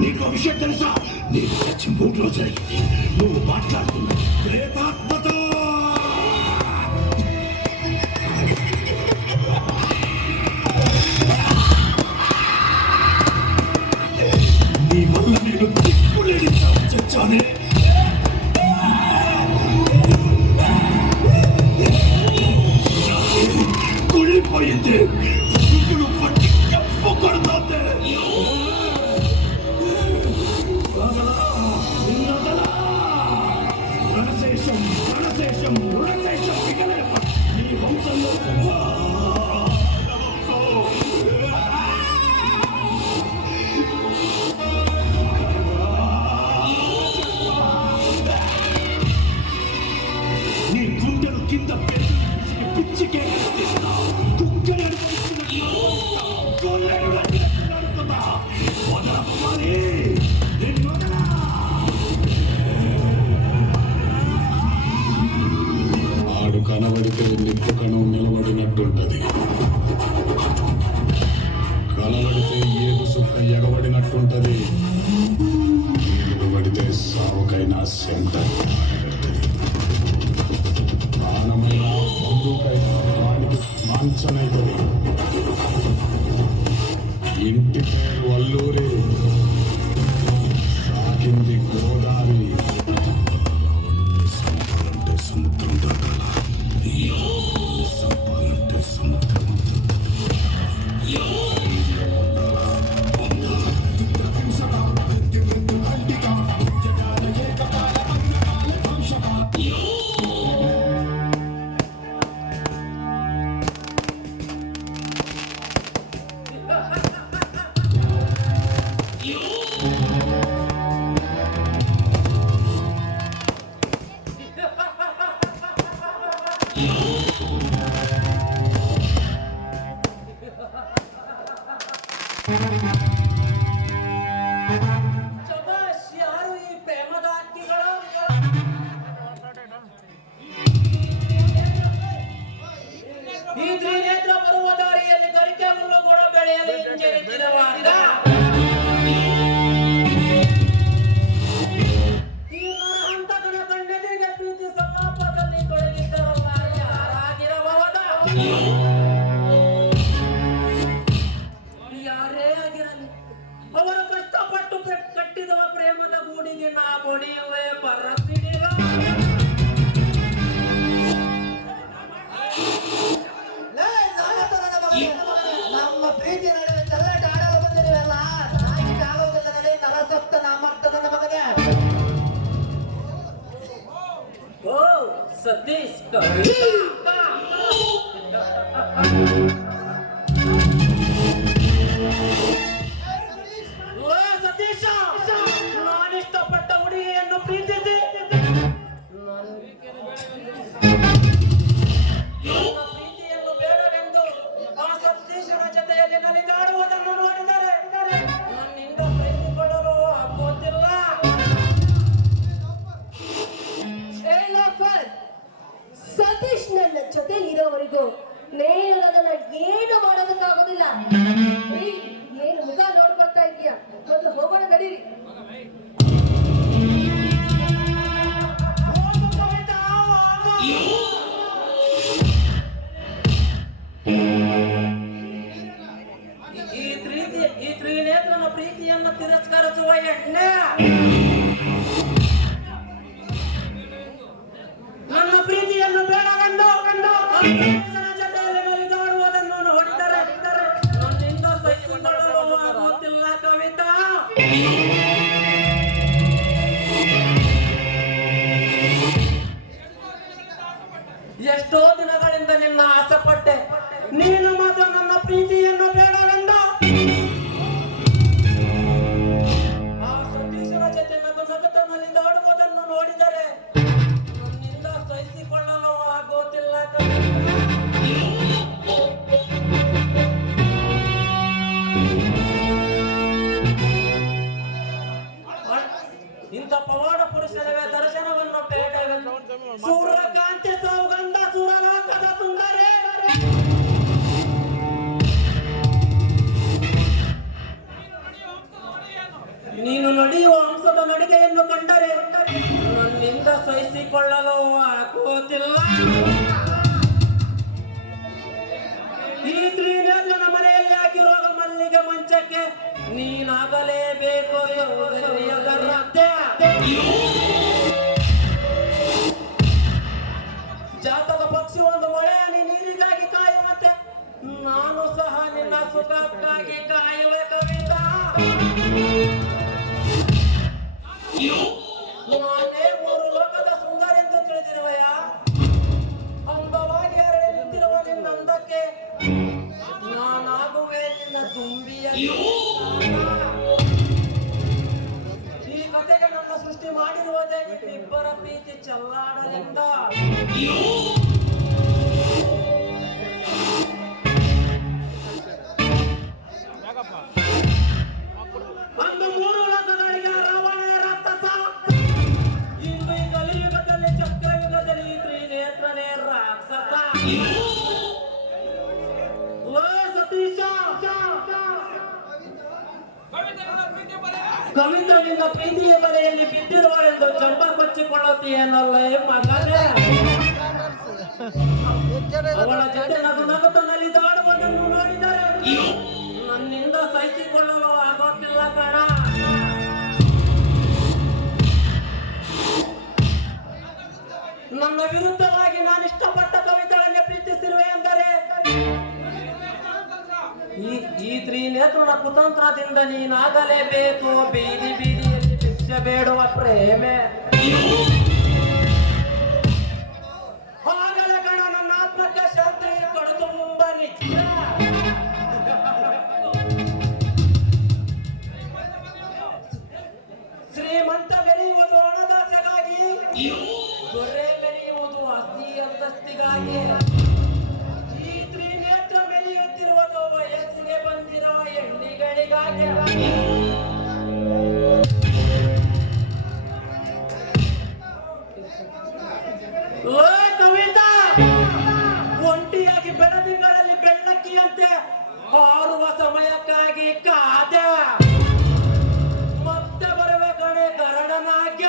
నీకు విషయం తెలుసా? నీకు చచ్చి 3 రోజులైంది. నువ్వు మాట్లాడుతున్నావు ప్రేతాత్మతో. నీ వల్ల నేను దిక్కులేని చచ్చానే. కుళ్ళిపోయింది. ఇప్పుడు పట్టి చెప్పు కొడుతుంది. నీ గుండెలు కింద పిచ్చికే కుక్కని ఆడు కనబడితే నిప్పు కణం నిలబడినట్టుంటది, కనబడితే ఏడు సుక్క ఎగబడినట్టుంటది, నిలబడితే సావుకైనా సెంటర్ ప్రాణమైన బంధువుకైనా వాడికి మాంచనైతుంది. ఇంటి పేరు అల్లూరి, సాకింది గోదావరి. సంపాలంటే సముద్రం దాటాల, సంపాలంటే సముద్రం. ಈ ತ್ರಿನೇತ್ರ ಪರ್ವತಾರಿಯಲ್ಲಿ ಕರಿಕೆಯನ್ನು ಕೂಡ ಬೆಳೆಯಲು ಹಿಂಜರಿತಿರುವಾಗ ಈ ಹಂತಕನ ಕಣ್ಣೆದುರಿಗೆ ಪ್ರೀತಿ ಸಂಲಾಪದಲ್ಲಿ ತೊಡಗಿದ್ದವಲ್ಲ ಯಾರಾಗಿರಬಹುದ? ಯಾರೇ ಆಗಿರಲಿ, ಅವರು ಕಷ್ಟಪಟ್ಟು ಕಟ್ಟಿದವ ಪ್ರೇಮದ ಗೂಡಿಗೆ ನಾ ಬಡಿಯುವೆ ಪರಸಿಡಿಲ್ಲ. ನಮ್ಮ ಪ್ರೀತಿ ನಡುವೆ ಚೆಲ್ಲಾಟ ಆಡಲು ಬಂದಿರುವಲ್ಲ, ನಾಯಿ ಆಗೋದಿಲ್ಲ ನಡೆ ನರಸಪ್ತ ನಾಮರ್ಥದ ಮಗನೇ. ಓ ಸತೀಶ್ ಕವಿ ಸತೀಶ, ನಾನಿಷ್ಟಪಟ್ಟ ಹುಡುಗಿಯನ್ನು ಪ್ರೀತಿಸಿ ಪ್ರೀತಿಯನ್ನು ಬೇಡವೆಂದು ಆ ಸತೀಶನ ಜೊತೆಯಲ್ಲಿ ನಲಿದಾಡುವುದನ್ನು ನೋಡಿದರೆ ನನ್ನಿಂದ ಸಹಿಸಿಕೊಳ್ಳಲು ಆಗುತ್ತಿಲ್ಲ. ಸತೀಶ್ ನನ್ನ ಜೊತೆಲಿರೋವರೆಗೂ ನೇರ ನನ್ನ ಏನು ಮಾಡೋದಕ್ಕಾಗೋದಿಲ್ಲ. ಏನು ಮುಖ ನೋಡ್ಕೊಳ್ತಾ ಇದೀಯ? ಮೊದಲು ಹೋಗೋಣ, ನಡೀರಿ. ಈ ತ್ರಿನೇತ್ರನ ಪ್ರೀತಿಯನ್ನು ತಿರಸ್ಕರಿಸುವ ಎಣ್ಣೆ ನನ್ನ ಪ್ರೀತಿಯನ್ನು ಬೇಡವೆಂದು ಜೊತೆಯಲ್ಲಿ ನಲಿದಾಡುವುದನ್ನು ನೋಡಿದರೆ ನನ್ನಿಂದ ಸಹಿಸಿಕೊಳ್ಳಲು ಆಗುತ್ತಿಲ್ಲ ಕವಿತಾ. ಎಷ್ಟೋ ದಿನಗಳಿಂದ ನಿನ್ನ ಆಸೆ ಪಟ್ಟೆ, ನೀನು ಮಾತ್ರ ನನ್ನ ಪ್ರೀತಿಯನ್ನು ಬೇಡವೆಂದ ಆ ಸತೀಶನ ಜೊತೆ ನಗುತ್ತ ನಲಿದಾಡುವುದನ್ನು ನೋಡಿದರೆ ನನ್ನಿಂದ ಸಹಿಸಿಕೊಳ್ಳಲು ಆಗುತ್ತಿಲ್ಲ ನೀನು ನಡೆಯುವ ಹಂಸದ ನಡಿಗೆಯನ್ನು ಕಂಡರೆ ನನ್ನಿಂದ ಸಹಿಸಿಕೊಳ್ಳಲು ಆಗುವುದಿಲ್ಲ. ಈ ತ್ರಿನೇತ್ರನ ಮನೆಯಲ್ಲಿ ಹಾಕಿರುವ ಮಲ್ಲಿಗೆ ಮಂಚಕ್ಕೆ ನೀನಾಗಲೇಬೇಕು ಜಾತಕ ಪಕ್ಷಿ ಒಂದು ಮಳೆಯ ನೀರಿಗಾಗಿ ಕಾಯುವಂತೆ ನಾನು ಸಹ ನಿನ್ನ ಸುಖಕ್ಕಾಗಿ ಕಾಯುವೆ ಕವಿತಾ. ನಾನೇ 3 ಲೋಕದ ಸುಂದರ ಎಂದು ತಿಳಿದಿರುವೆಯ. ಅಂದವಾಗಿ ಹರಳಿ ನಿಂತಿರುವ ನಿನ್ನ ಅಂದಕ್ಕೆ ನಾನಾಗುವೆ ನಿನ್ನ ತುಂಬಿಯ. ಈ ಕಥೆಗೆ ನನ್ನ ಸೃಷ್ಟಿ ಮಾಡಿರುವುದೇ ನಿಮ್ಮಿಬ್ಬರ ಪ್ರೀತಿ ಚೆಲ್ಲಾಡಲಿಂದ. ಅಂದು 3 ಲೋಕಗಳಿಗೆ ರಾವಣ ರಾಕ್ಷಸ, ಇಂದು ಈ ಕಲಿಯುಗದಲ್ಲಿ ಚಕ್ರಯುಗದಲ್ಲಿ ತ್ರಿನೇತ್ರನೇ ರಾಕ್ಷಸ. ಓ ಸತೀಶ, ಕವಿತ ನಿನ್ನ ಪ್ರೀತಿಯ ಬಲೆಯಲ್ಲಿ ಬಿದ್ದಿರುವಳೆಂದು ಜಂಬ ಕೊಚ್ಚಿಕೊಳ್ಳುತ್ತೀಯನಲ್ಲೇ ಮಗನೇ. ಅವಳ ಜೊತೆ ನಗುತ್ತ ನಲಿದಾಡುವುದನ್ನು ನೋಡಿದರೆ ನನ್ನಿಂದ ಸಹಿಸಿಕೊಳ್ಳಲು ಆಗುತ್ತಿಲ್ಲ ಕಣ. ನನ್ನ ವಿರುದ್ಧವಾಗಿ ನಾನು ಇಷ್ಟಪಟ್ಟ ಕವಿತೆಗಳನ್ನೇ ಪ್ರೀತಿಸಿರುವೆ ಎಂದರೆ ಈ ತ್ರಿನೇತ್ರನ ಕುತಂತ್ರದಿಂದ ನೀನಾಗಲೇಬೇಕು ಬೀದಿ ಬೀದಿಯಲ್ಲಿ ಭಿಕ್ಷೆ ಬೇಡುವ ಪ್ರೇಮೆ. ಆಗಲೇ ಕಣ ನನ್ನ ಆತ್ಮಕ್ಕೆ ಶಾಂತಿ ಕಡುತುಂಬ ನಿತ್ಯ. ಶ್ರೀಮಂತ ಮೆರೆಯುವುದು ಹಣದಾಸೆಗಾಗಿ, ದೊರೆ ಮೆರೆಯುವುದು ಆಸ್ತಿ ಅಂತಸ್ತಿಗಾಗಿ. ಈ ತ್ರಿನೇತ್ರ ಮೆರೆಯುತ್ತಿರುವುದು ವಯಸ್ಸಿಗೆ ಬಂದಿರುವ ಹೆಣ್ಣಿಗಳಿಗಾಗಿ. ಓ ಕವಿತಾ, ಒಂಟಿಯಾಗಿ ಬೆಳದಿಂಗಳಲ್ಲಿ ಬೆಳ್ಳಕ್ಕಿಯಂತೆ ಹಾರುವ ಸಮಯಕ್ಕಾಗಿ ಕಾದೆ. ಮತ್ತೆ ಬರುವ ಕಡೆ ಗರಡನಾಗ್ಯ.